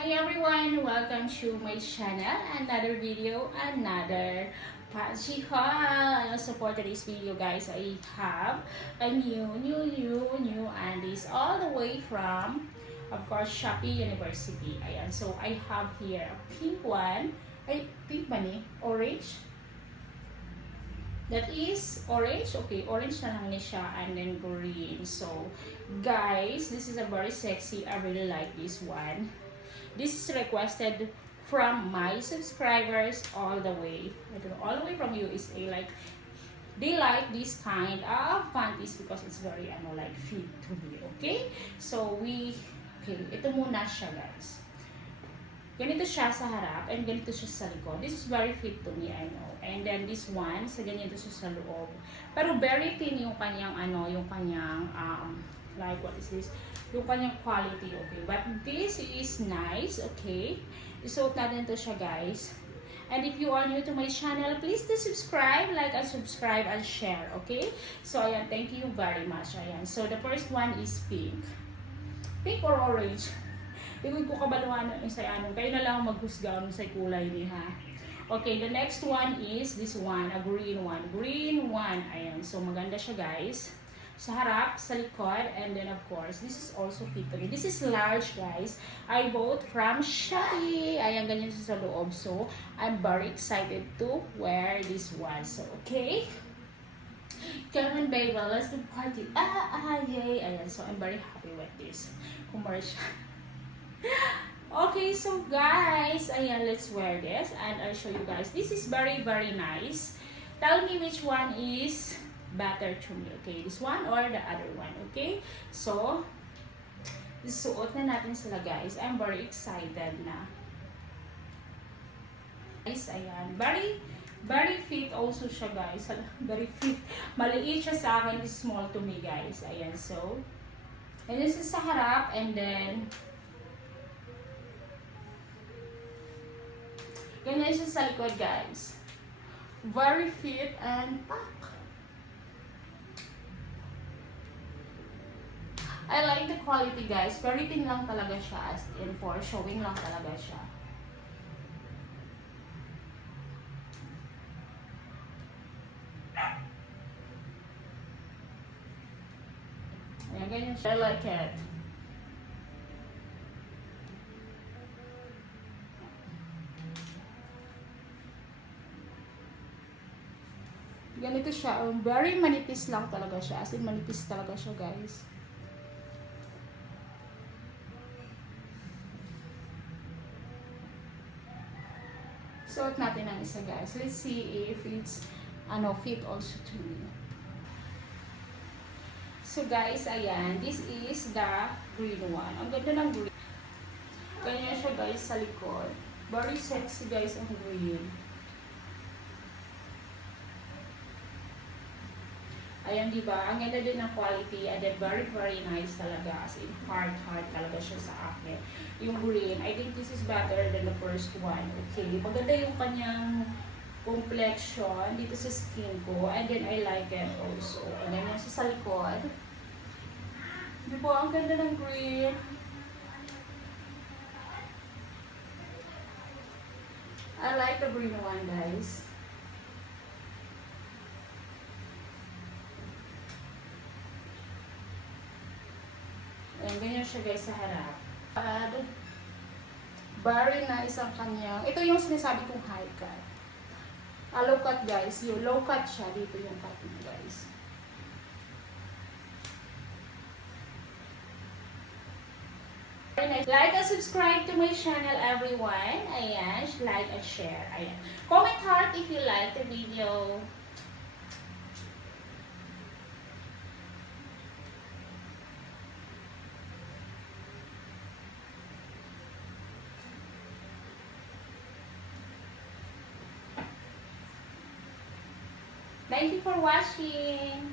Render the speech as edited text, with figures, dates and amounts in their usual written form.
Hi everyone, welcome to my channel. Another video, another Patsy haul. And also for today's video guys, I have a new and is all the way from, of course, Shopee University. Ayan, so I have here a pink one. Ay, pink ba ni? Orange? That is orange. Okay, orange na lang ni siya and then green. So, guys, this is a very sexy. I really like this one. This is requested from my subscribers all the way. I don't know, all the way from USA. Like, they like this kind of panties because it's very, like fit to me. Okay? So, okay, ito muna siya, guys. Ganito siya sa harap and ganito siya sa likod. This is very fit to me, I know. And then this one, sa ganito siya sa loob. Pero very thin yung kanyang, yung kanyang, like what is this? Yung kanyang quality, okay? But this is nice, okay? Isuot natin to siya, guys. And if you are new to my channel, please do subscribe, like and subscribe and share, okay? So, ayan, thank you very much. Ayan. So, the first one is pink. Pink or orange? Iwag ko kabaluan ng isa ano. Kayo na lang maghusga ng sa kulay ni ha. Okay, the next one is this one, a green one. Green one. Ayan. So, maganda siya, guys. Sa harap, sa likod, and then of course, this is also fit to me. This is large, guys. I bought from Shopee. Ayan, ganyan siya sa loob. So, I'm very excited to wear this one. So, okay. Come on, baby. Let's do party. Yay. Ayan, so I'm very happy with this commercial. Okay, so guys, ayan, let's wear this and I'll show you guys. This is very, very nice. Tell me which one is better to me, okay? This one or the other one, okay? So, suot na natin sila, guys. I'm very excited na. Guys, ayan. Very fit also siya, guys. Very fit. Maliit siya sa akin. Is small to me, guys. Ayan, so. And this is sa harap and then ganyan siya sa likod, guys. Very fit and pack. I like the quality, guys. Very thin lang talaga siya as in for showing lang talaga siya. Ayan, ganyan siya. I like it. Ganito siya. Very manipis lang talaga siya. As in, manipis talaga siya, guys. Suot natin ang isa, guys. Let's see if it's fit also to me. So, guys, ayan. This is the green one. Ang ganda ng green. Ganyan siya, guys, sa likod. Very sexy, guys, ang green. Ayan, diba? Ang ganda din ng quality. And then, very, very nice talaga. As in, hard talaga siya sa akin. Yung green, I think this is better than the first one. Okay. Maganda yung kanyang complexion dito sa skin ko. And then, I like it also. And then, yung sa likod. Diba? Ang ganda ng green. I like the green one, guys. Ayan, ganyan siya, guys, sa harap. Very nice ang kanyang. Ito yung sinasabi kong high cut. Low cut, guys. Yung low cut siya. Dito yung cut niya, guys. Very nice. Like and subscribe to my channel, everyone. Ayan. Like and share. Ayan. Comment heart if you like the video. Thank you for watching.